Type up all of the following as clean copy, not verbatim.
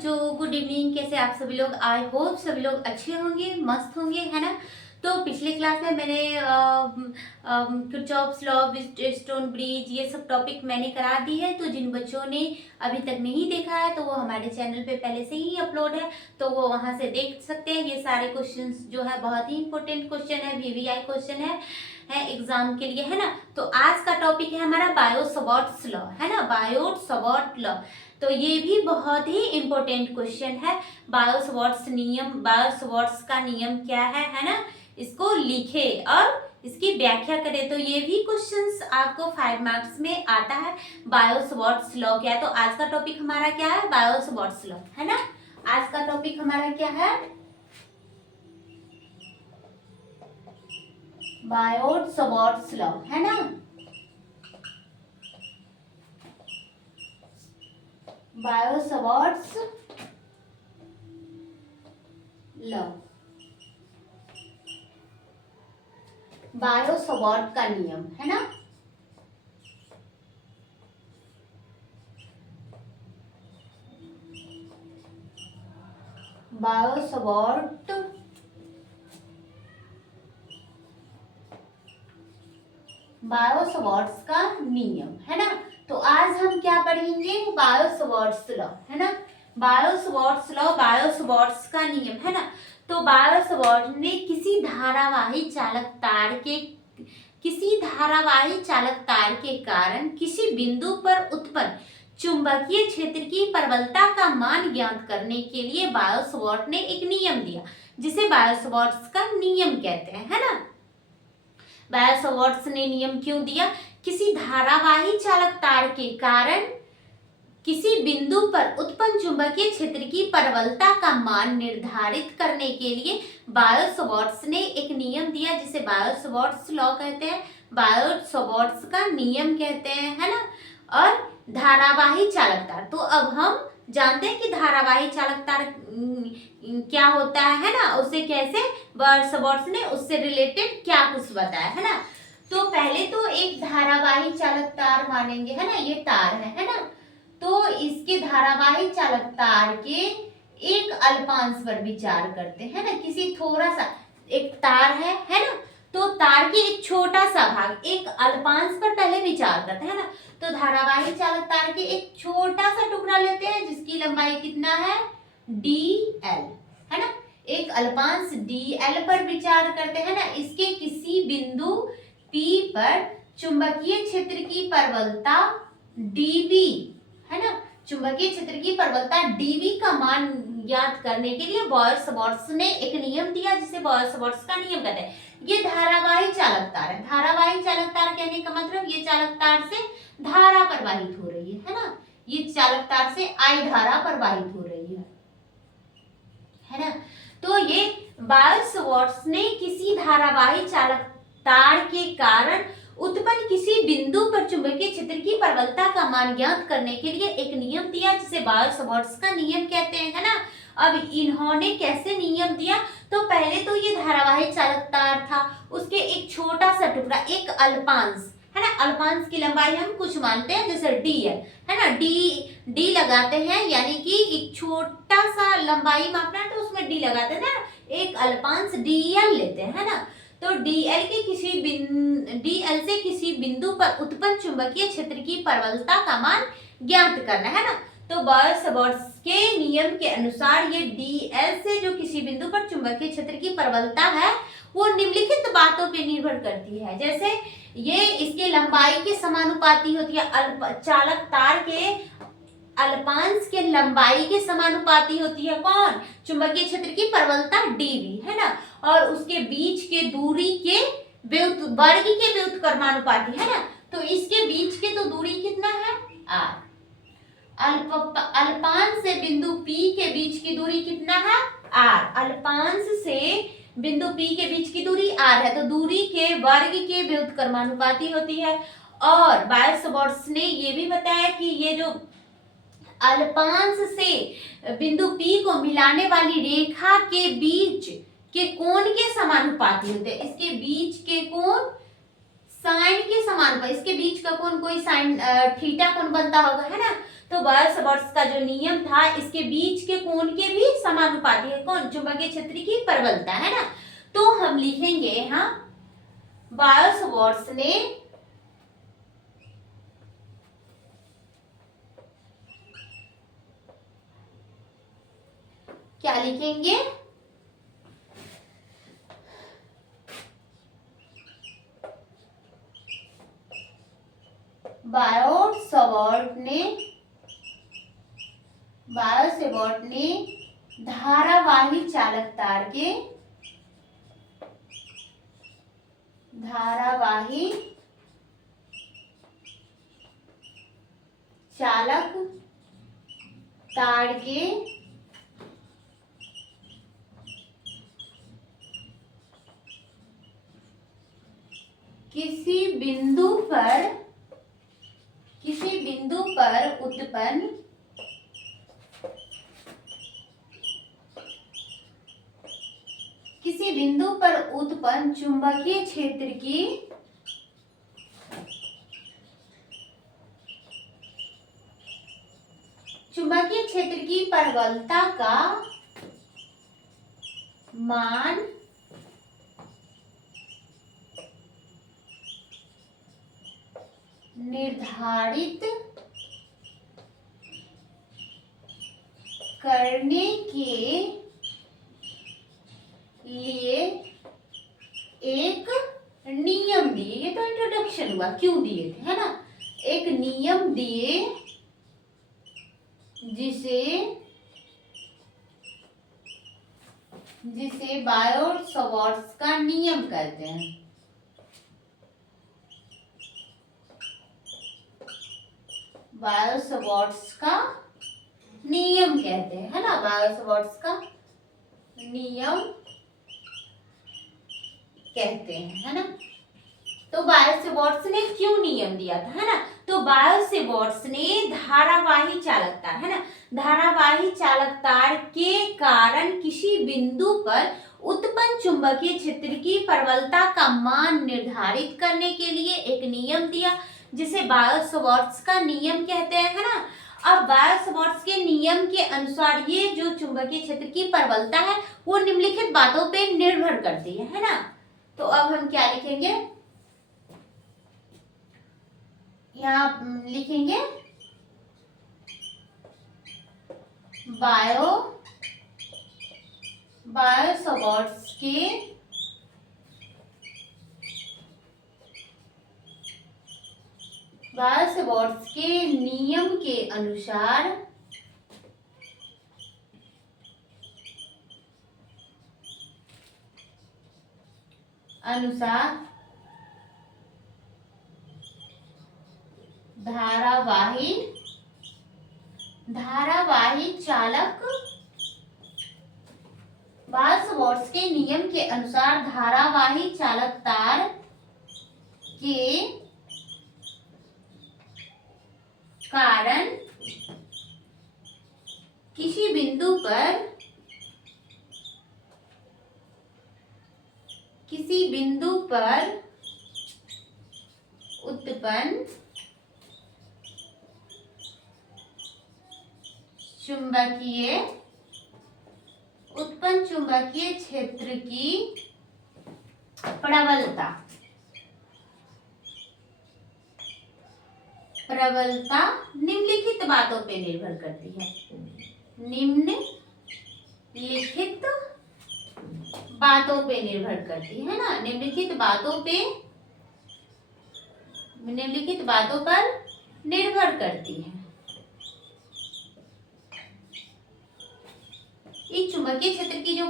बच्चों, good evening. कैसे आप सभी लोग? आई होप सभी लोग अच्छे होंगे, मस्त होंगे, है ना। तो पिछले क्लास में मैंने किरचॉफ्स लॉ, व्हीटस्टोन ब्रिज, ये सब टॉपिक मैंने करा दी है। तो जिन बच्चों ने अभी तक नहीं देखा है तो वो हमारे चैनल पे पहले से ही अपलोड है, तो वो वहां से देख सकते हैं। ये सारे क्वेश्चंस जो है बहुत ही इंपॉर्टेंट क्वेश्चन है, वीवीआई क्वेश्चन है एग्जाम के लिए, है ना। तो आज का टॉपिक है हमारा बायो-सवार्ट्स लॉ, है ना, बायो-सवार्ट लॉ। तो ये भी बहुत ही इंपॉर्टेंट क्वेश्चन है। बायो-सवार्ट्स नियम, बायो-सवार्ट्स का नियम क्या है ना, इसको लिखे और इसकी व्याख्या करें। तो ये भी क्वेश्चंस आपको 5 मार्क्स में आता है। बायो-सवार्ट्स लॉ क्या है? तो आज का टॉपिक हमारा क्या है? बायो-सवार्ट्स लॉ, है ना। आज का टॉपिक हमारा क्या है? बायो-सवार्ट्स लॉ, है ना। बायो-सवार्ट्स लॉ, बायो-सवार्ट का नियम, है ना। बायो-सवार्ट बायो-सवार्ट्स का नियम, है ना। तो आज हम क्या पढ़ेंगे? बायो-सवार्ट्स लॉ, है ना। बायो-सवार्ट्स लॉ, बायो-सवार्ट्स का नियम, है ना। तो बायो-सवार्ट ने किसी धारावाही चालक तार के कारण किसी बिंदु पर उत्पन्न चुंबकीय क्षेत्र की प्रबलता का मान ज्ञात करने के लिए बायो-सवार्ट ने एक नियम दिया, जिसे बायो-सवार्ट्स का नियम कहते हैं, है ना। बायो-सवार्ट्स ने नियम क्यों दिया? किसी धारावाही चालक तार के कारण किसी बिंदु पर उत्पन्न चुंबकीय क्षेत्र की प्रबलता का मान निर्धारित करने के लिए बायो-सवार्ट्स ने एक नियम दिया, जिसे बायो-सवार्ट्स लॉ कहते हैं, बायो-सवार्ट्स का नियम कहते हैं, है ना। और धारावाही चालक तार, तो अब हम जानते हैं कि धारावाही चालक तार क्या होता है ना, उसे कैसे बायो-सवार्ट्स ने उससे रिलेटेड क्या कुछ बताया, है ना। तो पहले तो एक धारावाही चालक तार मानेंगे, है ना, ये तार है ना। तो इसके धारावाही चालक तार के एक अल्पांश पर विचार करते हैं ना। किसी थोड़ा सा एक तार है ना, तो तार के एक छोटा सा भाग, एक अल्पांश पर पहले विचार करते हैं ना। तो धारावाही चालक तार के एक छोटा सा टुकड़ा लेते हैं जिसकी लंबाई कितना है? dl, है ना। एक अल्पांश dl पर विचार करते हैं ना। इसके किसी बिंदु P पर चुंबकीय क्षेत्र की प्रबलता dB, है ना, चुंबकीय क्षेत्र की प्रबलता dB का मान ज्ञात करने के लिए बायो-सवार्ट्स ने एक नियम दिया, जिसे बायो-सवार्ट्स का नियम कहते हैं। ये धारावाही चालक तार है। धारावाही चालक तार कहने का मतलब ये चालक तार से धारा प्रवाहित हो रही है ना। ये चालक तार से I धारा प्रवाहित हो रही है ना। तो ये बायो-सवार्ट्स ने किसी धारावाही चालक तार के कारण उत्पन्न किसी बिंदु पर चुंबकीय क्षेत्र की प्रबलता का मान ज्ञात करने के लिए एक नियम दिया, जिसे बायो-सवार्ट्स का नियम कहते हैं, है ना। अब इन्होंने कैसे नियम दिया? तो पहले तो ये धारावाही चालक तार था, उसके एक छोटा सा टुकड़ा, एक अल्पांश, है ना। अल्पांश की लंबाई हम कुछ मानते हैं, जैसे dl, है ना। डी लगाते हैं, यानी कि एक छोटा सा लंबाई मापना है तो उसमें d लगाते हैं ना। एक अल्पांश dl लेते हैं, है ना। तो dl से किसी बिंदु पर उत्पन्न चुंबकीय क्षेत्र की प्रबलता का मान ज्ञात करना, है ना। तो बायो-सवार्ट्स के नियम के अनुसार ये dl से जो किसी बिंदु पर चुंबकीय क्षेत्र की प्रबलता है वो निम्नलिखित बातों पर निर्भर करती है। जैसे ये इसके लंबाई के समानुपाती होती है, चालक तार के अल्पांश के लंबाई के समानुपाती होती है। कौन? चुंबकीय क्षेत्र की प्रबलता dV, है ना। और उसके बीच के दूरी के वर्ग के व्युत्क्रमानुपाती, है ना। तो इसके बीच के तो दूरी कितना है? r। अल्पांश से बिंदु P के बीच की दूरी कितना है? r। अल्पांश से बिंदु P के बीच की दूरी r है, तो दूरी के वर्ग के व्युत्क्रमानुपाती होती है। और बायो-सवार्ट्स ने ये भी बताया कि ये जो अल्पांश से बिंदु P को मिलाने वाली रेखा के बीच के कोण के समानुपाती होते हैं। इसके बीच के कोण साइन के समानुपाती, इसके बीच का कोण कोई साइन थीटा कोण बनता होगा, है ना। तो बायो-सवार्ट्स का जो नियम था, इसके बीच के कोण के भी समानुपाती है कौन, चुंबकीय क्षेत्र की प्रबलता, है ना। तो हम लिखेंगे यहाँ बायो-सवार्ट्स ने क्या लिखेंगे, बायो-सवार्ट ने धारावाही चालक तार के किसी बिंदु पर उत्पन्न चुंबकीय क्षेत्र की प्रबलता का मान निर्धारित करने के लिए एक नियम दिए। ये तो इंट्रोडक्शन हुआ, क्यों दिए थे, है ना। एक नियम दिए जिसे बायो-सवार्ट्स का नियम कहते हैं। बायो-सवार्ट्स का नियम कहते हैं, है ना। बायो-सवार्ट्स का नियम कहते हैं, है ना। तो बायो-सवार्ट्स ने क्यों नियम दिया था, है ना। तो बायो-सवार्ट्स ने धारावाही चालक तार, है ना, धारावाही चालक तार के कारण किसी बिंदु पर उत्पन्न चुंबकीय क्षेत्र की प्रबलता का मान निर्धारित करने के लिए एक नियम दिया, जिसे बायो-सवार्ट्स का नियम कहते हैं, है ना। अब बायो-सवार्ट्स के नियम के अनुसार ये जो चुंबकीय क्षेत्र की प्रबलता है वो निम्नलिखित बातों पे निर्भर करती है ना। तो अब हम क्या लिखेंगे, यहाँ लिखेंगे बायो-सवार्ट्स के नियम के अनुसार धारावाही चालक बायो-सवार्ट्स के नियम के अनुसार धारावाही चालक तार के कारण किसी बिंदु पर उत्पन्न चुंबकीय क्षेत्र की प्रबलता निम्नलिखित बातों पे निर्भर करती है। निम्नलिखित बातों पे निर्भर करती है ना। निम्नलिखित बातों पर निर्भर करती है। एक चुंबकीय क्षेत्र की जो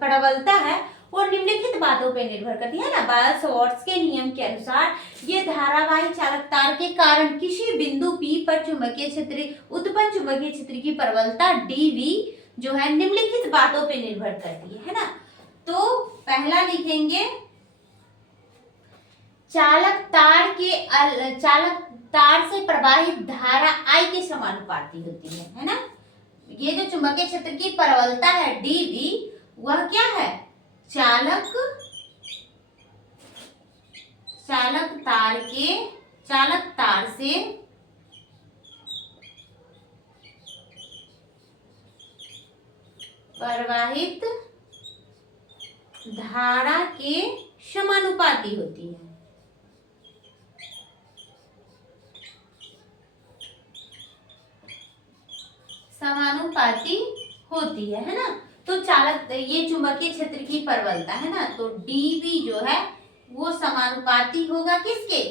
प्रबलता है वो निम्नलिखित बातों पर निर्भर करती है ना। बायो-सवार्ट्स के नियम के अनुसार ये धारावाही चालक तार के कारण किसी बिंदु P पर उत्पन्न चुंबकीय क्षेत्र की प्रबलता dV जो है निम्नलिखित बातों पर निर्भर करती है ना। तो पहला लिखेंगे चालक तार से प्रवाहित धारा I के समानुपाती होती है ना। ये जो चुंबकीय क्षेत्र की प्रबलता है dV वह क्या है, चालक चालक तार से प्रवाहित धारा के समानुपाती होती है। समानुपाती होती है ना। तो चालक ये चुंबकीय क्षेत्र की प्रबलता है ना, तो डीवी जो है वो समानुपाती होगा किसके,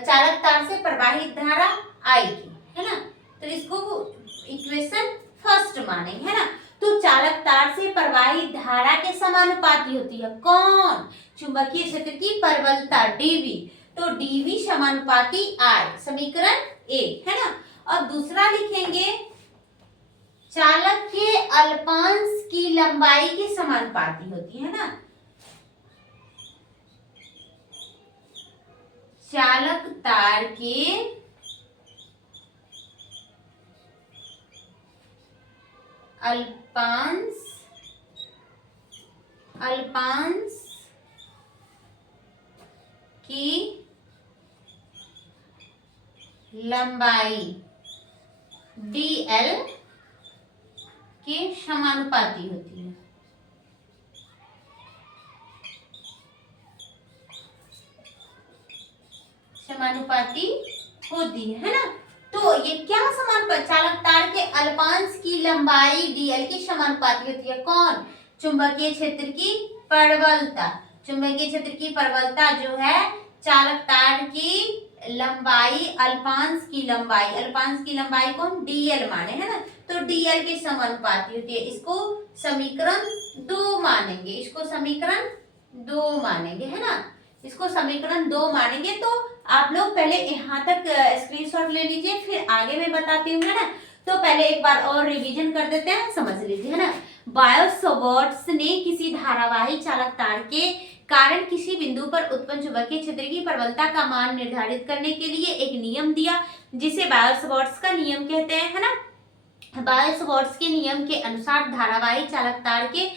चालक तार से प्रवाहित धारा आई की, है ना। तो इसको इक्वेशन फर्स्ट मानेंगे, है ना। तो चालक तार से प्रवाहित धारा के समानुपाती होती है कौन, चुंबकीय क्षेत्र की प्रबलता डीवी। तो डीवी समानुपाती आई, समीकरण ए, है ना। और दूसरा लिखेंगे चालक के अल्पांश की लंबाई के समानुपाती होती है ना। चालक तार के अल्पांश की लंबाई dl के समानुपाती होती है। समानुपाती होती है ना। तो ये क्या समानुपाती, चालक तार के अल्पांश की लंबाई dl की समानुपाती होती है कौन, चुंबकीय क्षेत्र की प्रबलता। चुंबकीय क्षेत्र की प्रबलता जो है चालक तार की लंबाई, अल्पांश की लंबाई कौन, dl माने, है ना। तो dl के समानुपाती होती है। इसको समीकरण 2 मानेंगे, है ना। इसको समीकरण 2 मानेंगे। तो आप लोग पहले यहाँ तक स्क्रीनशॉट ले लीजिए, फिर आगे मैं बताती हूँ, है ना। तो पहले एक बार और रिवीजन कर देते हैं, समझ लीजिए, है ना। बायो-सवार्ट्स ने किसी धारावाही चालक तार के कारण किसी बिंदु पर उत्पन्न चुंबकीय क्षेत्र की प्रबलता का मान निर्धारित करने के लिए एक नियम दिया, जिसे बायो-सवार्ट्स का नियम कहते हैं, है ना। बायो-सवार्ट्स के नियम के अनुसार धारावाही चालक तार के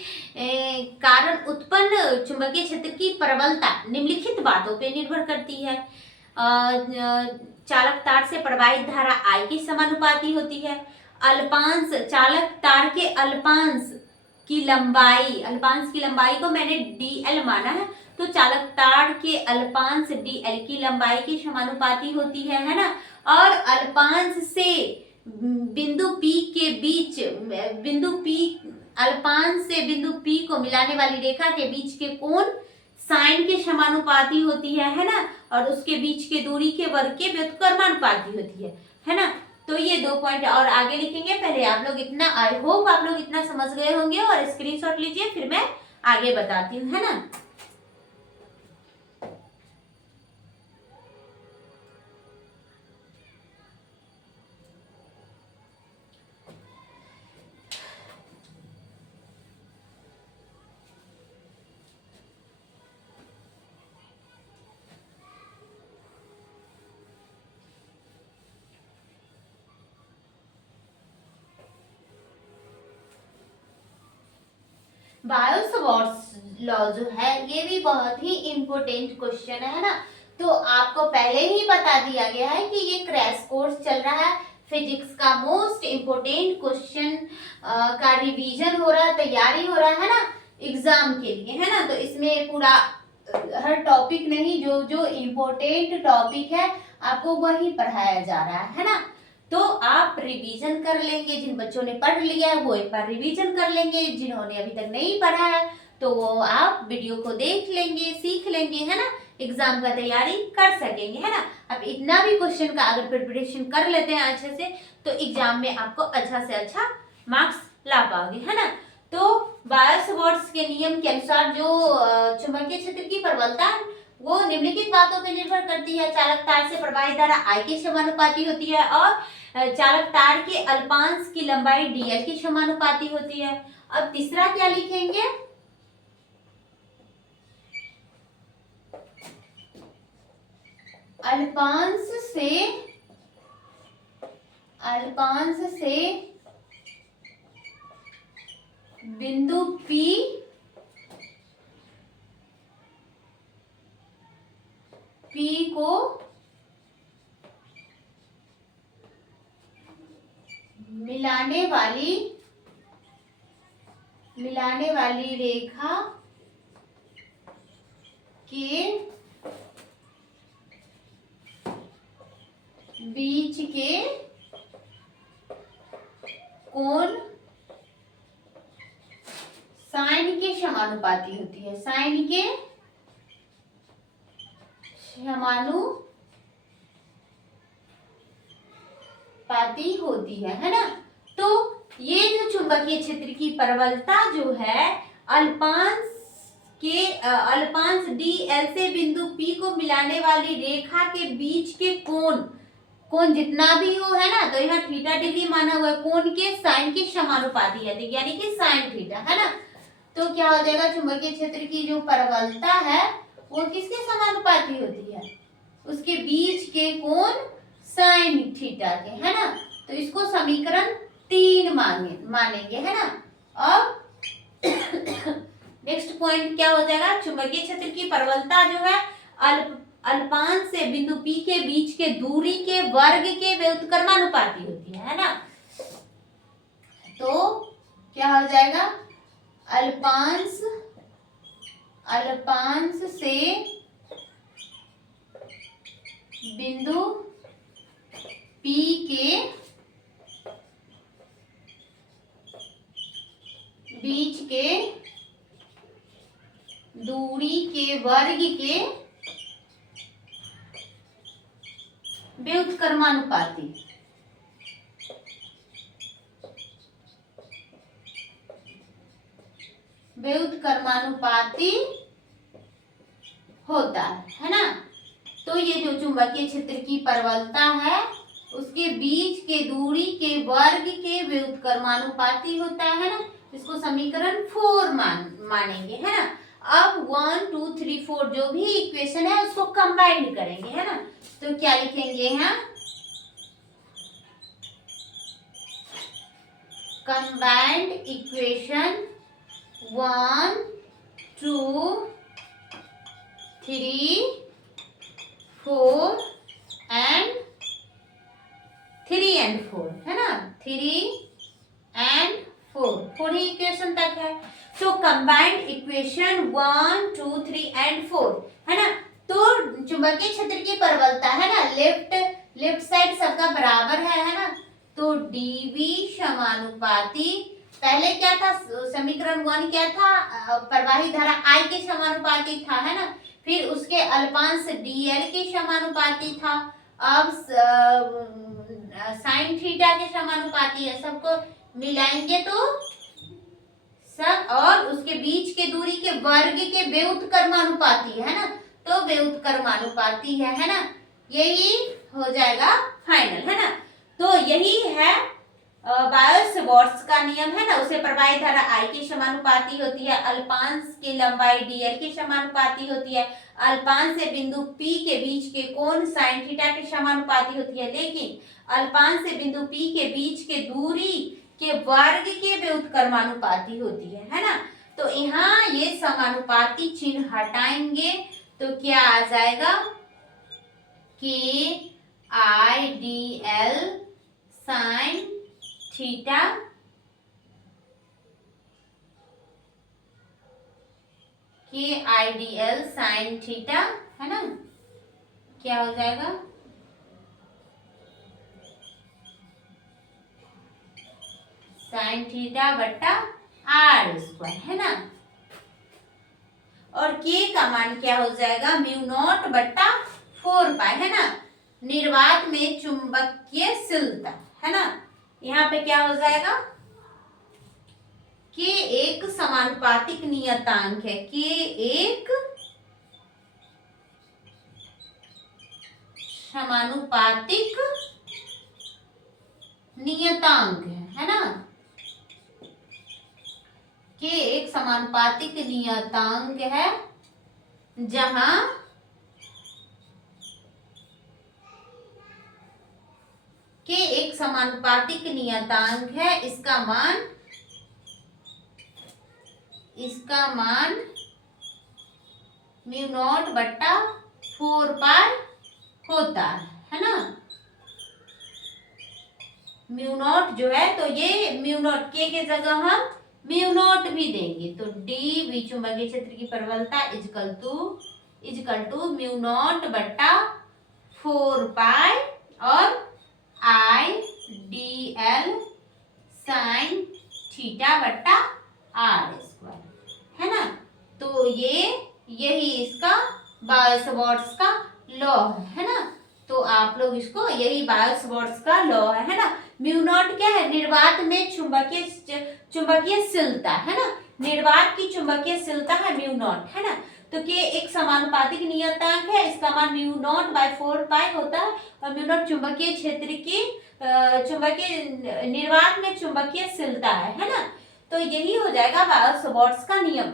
कारण उत्पन्न चुंबकीय क्षेत्र की प्रबलता निम्नलिखित बातों पर निर्भर करती है। चालक तार से प्रवाहित धारा I की समानुपाती होती है। अल्पांश, चालक तार के अल्पांश की लंबाई को मैंने dl माना है, तो चालक तार के अल्पांश dl की लंबाई की समानुपाती होती है ना। और अल्पांश से बिंदु P के बीच, अल्पांश से बिंदु P को मिलाने वाली रेखा के बीच के कोण साइन के समानुपाती होती है ना। और उसके बीच के दूरी के वर्ग के व्युत्क्रमानुपाती होती है ना। तो ये 2 पॉइंट और आगे लिखेंगे। पहले आप लोग इतना, आई होप आप लोग इतना समझ गए होंगे, और स्क्रीनशॉट लीजिए, फिर मैं आगे बताती हूँ, है ना। बायो-सवार्ट्स लॉ जो है ये भी बहुत ही इम्पोर्टेंट क्वेश्चन है ना। तो आपको पहले ही बता दिया गया है कि ये क्रैश कोर्स चल रहा है, फिजिक्स का मोस्ट इम्पोर्टेंट क्वेश्चन का रिवीजन हो रहा है, तैयारी हो रहा है ना एग्जाम के लिए, है ना। तो इसमें पूरा हर टॉपिक नहीं, जो जो इम्पोर्टेंट टॉपिक है आपको वही पढ़ाया जा रहा है ना। तो आप रिवीजन कर लेंगे, जिन बच्चों ने पढ़ लिया है वो एक बार रिवीजन कर लेंगे, जिन्होंने अभी तक नहीं पढ़ा है तो वो आप वीडियो को देख लेंगे, सीख लेंगे, है ना। एग्जाम का तैयारी कर सकेंगे, है ना। अब इतना भी क्वेश्चन का अगर प्रिपरेशन कर लेते हैं अच्छे से, तो एग्जाम में आपको अच्छा से अच्छा मार्क्स ला पाओगे, है ना। तो बायो-सवार्ट्स के नियम के अनुसार जो चुंबकीय क्षेत्र की प्रबलता वो निम्नलिखित बातों पर निर्भर करती है। चालक तार से प्रवाहित धारा I के समानुपाती होती है, और चालक तार के अल्पांश की लंबाई dl की समानुपाती होती है। अब तीसरा क्या लिखेंगे, अल्पांश से बिंदु P P को मिलाने वाली रेखा के बीच के कोण साइन के समानुपाती होती है, साइन के समानुपाती होती है ना। तो ये जो चुंबकीय क्षेत्र की प्रबलता जो है अल्पांश DL से बिंदु P को मिलाने वाली रेखा के बीच के कोण जितना भी हो है ना, तो यहाँ थीटा डिग्री माना हुआ है, कोण के साइन के समानुपाती है, यानी कि साइन थीटा है ना। तो क्या हो जाएगा, चुंबकीय क्षेत्र की जो प्रबलता है वो किसके समानुपाती होती है, उसके बीच के कोण साइन थीटा के, है ना। तो इसको समीकरण 3 मानेंगे, है ना। अब नेक्स्ट पॉइंट क्या हो जाएगा, चुंबकीय क्षेत्र की प्रबलता जो है अल्पांश से बिंदु P के बीच के दूरी के वर्ग के व्युत्क्रमानुपाती होती है ना। तो क्या हो जाएगा, अल्पांश से बिंदु P के बीच के दूरी के वर्ग के व्युत्क्रमानुपाती होता है ना। तो ये जो चुंबकीय क्षेत्र की प्रबलता है उसके बीच के दूरी के वर्ग के व्युत्क्रमानुपाती होता है ना। इसको समीकरण 4 मानेंगे, है ना। अब 1 2 3 4 जो भी इक्वेशन है उसको कंबाइन करेंगे, है ना। तो क्या लिखेंगे यहाँ, कंबाइंड इक्वेशन 1 2 3 4 एंड 3 and 4, है ना। 3 and 4 ही इक्वेशन तक है। तो कंबाइंड इक्वेशन 1 2 3 and 4, है ना। तो चुंबकीय क्षेत्र की प्रबलता है ना, लेफ्ट साइड सबका बराबर है ना। तो dV समानुपाती, पहले क्या था, समीकरण 1 क्या था, प्रवाही धारा I के समानुपाती था, है ना। फिर उसके अल्पांश DL के समानुपाती था। अब साइन थीटा के समानुपाती है, सबको मिलाएंगे तो सब, और उसके बीच के दूरी के वर्ग के व्युत्क्रमानुपाती है ना। तो व्युत्क्रमानुपाती है ना। यही हो जाएगा फाइनल, है ना। तो यही है बायो-सवार्ट्स का नियम, है ना। उसे प्रवाही धारा I के समानुपाती होती है, अल्पांश की लंबाई DL के समानुपाती होती है, अल्पांश से बिंदु P के बीच के कोण साइन थीटा के समानुपाती होती है, लेकिन अल्पांश से बिंदु P के बीच के दूरी के वर्ग के व्युत्क्रमानुपाती होती है ना। तो यहाँ ये समानुपाती चिन्ह हटाएंगे तो क्या आ जाएगा, KIDL sine theta KIDL sine theta, है ना। क्या हो जाएगा, साइन थीटा बट्टा r², है ना। और K का मान क्या हो जाएगा, μ0 बट्टा 4 पाई, है ना। निर्वात में चुंबकीयशीलता, है ना। यहाँ पे क्या हो जाएगा, K एक समानुपातिक नियतांक है, K एक समानुपातिक नियतांक है ना। K एक समानुपातिक नियतांक है जहां K एक समानुपातिक नियतांक है, इसका मान μ0 बट्टा 4 पाई होता है ना। म्यू नॉट जो है तो ये म्यू नॉट के जगह हम म्यू नॉट भी देंगे, तो डी वी चुंबकीय क्षेत्र की प्रबलता इजकल टू म्यू नॉट बट्टा 4 पाई और I D L sine theta बट्टा आर स्क्वायर, है ना। तो यही इसका बायो-सवार्ट्स का लॉ है ना। तो आप लोग इसको, यही बायो-सवार्ट्स का लॉ है ना। म्यू नॉट क्या है, निर्वात में चुंबकीयशीलता है ना, निर्वात की चुंबकीयशीलता है म्यू नॉट, है ना। तो के एक समानुपातिक नियतांक है, इसका मान म्यू नॉट बाय 4 पाई होता है, और म्यू नॉट चुंबकीय क्षेत्र की चुंबकीय निर्वात में चुंबकीयशीलता है ना। तो यही हो जाएगा बायो-सवार्ट्स का नियम,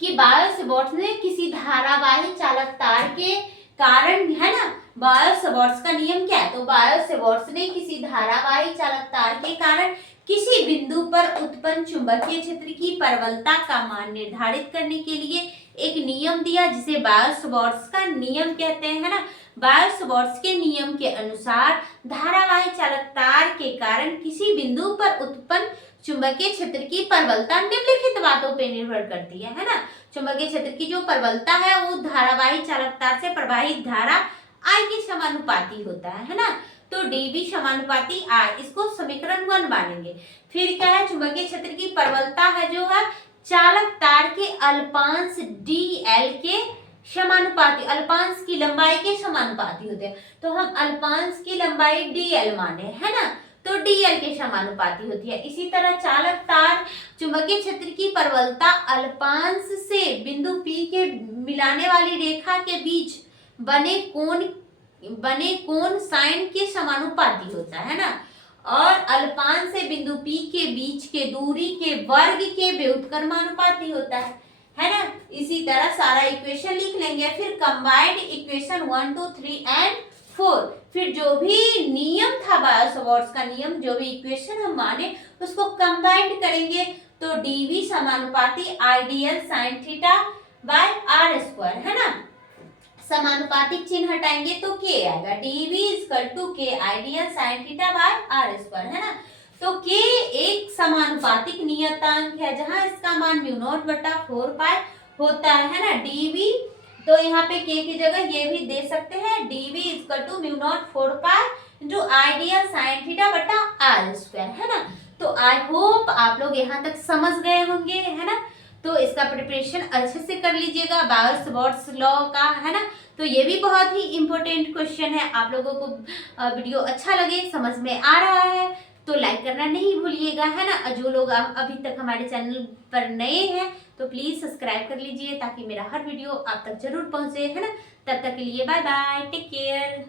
कि बायो-सवार्ट्स ने किसी धारावाही चालक तार के कारण, है ना। बायो-सवार्ट्स का नियम क्या है, तो बायो-सवार्ट्स ने किसी धारावाही चालक तार के कारण किसी बिंदु पर उत्पन्न चुंबकीय क्षेत्र की प्रबलता का मान निर्धारित करने के लिए एक नियम दिया, जिसे बायो-सवार्ट्स का नियम कहते हैं, है ना। बायो-सवार्ट्स के नियम के अनुसार धारावाही चालक तार के कारण किसी बिंदु पर उत्पन्न चुंबकीय क्षेत्र की प्रबलता निम्नलिखित बातों पर निर्भर करती है ना। चुंबकीय क्षेत्र की जो प्रबलता है वो धारावाही चालक तार से प्रवाहित धारा I के समानुपाती होता है ना। तो dV समानुपाती I, इसको समीकरण 1 मानेंगे। फिर क्या है, चुंबकीय क्षेत्र की प्रबलता है जो है चालक तार के अल्पांश dl के समानुपाती, अल्पांश की लंबाई के समानुपाती होते हैं। तो हम अल्पांश की लंबाई dl माने, है ना, तो dl के समानुपाती होती है। इसी तरह चालक तार चुंबकीय क्षेत्र की प्रबलता अल्पांश से बिंदु P के मिलाने वाली रेखा के बीच बने कोण साइन के समानुपाती होता है ना, और अल्पांश से बिंदु P के बीच के दूरी के वर्ग के व्युत्क्रमानुपाती होता है ना। इसी तरह सारा इक्वेशन लिख लेंगे, फिर कंबाइंड इक्वेशन 1 2 3 एंड 4, फिर जो भी नियम था बायो-सवार्ट्स का नियम, जो भी इक्वेशन हम माने उसको कंबाइंड करेंगे, तो dV समानुपाती I dl sine theta by r square, है ना। समानुपातिक चिन्ह हटाएंगे तो k आएगा, dV equal to k I dl sine theta by r square, है ना। तो k एक समानुपातिक नियतांक है, जहां इसका मान म्यू नॉट बटा 4 पाई होता है ना। dV, तो यहाँ पे k की जगह ये भी दे सकते हैं, dV equal to mu naught 4 pi जो आइडियल साइन थीटा बटा आर स्क्वायर, है ना। तो आई होप आप लोग यहाँ तक समझ गए होंगे, है ना। तो इसका प्रिपरेशन अच्छे से कर लीजिएगा बायो-सवार्ट्स लॉ का, है ना। तो ये भी बहुत ही इंपॉर्टेंट क्वेश्चन है। आप लोगों को वीडियो अच्छा लगे, समझ में आ रहा है तो लाइक करना नहीं भूलिएगा, है ना। जो लोग अभी तक हमारे चैनल पर नए हैं तो प्लीज सब्सक्राइब कर लीजिए, ताकि मेरा हर वीडियो आप तक जरूर पहुंचे, है ना। तब तक के लिए बाय बाय, टेक केयर।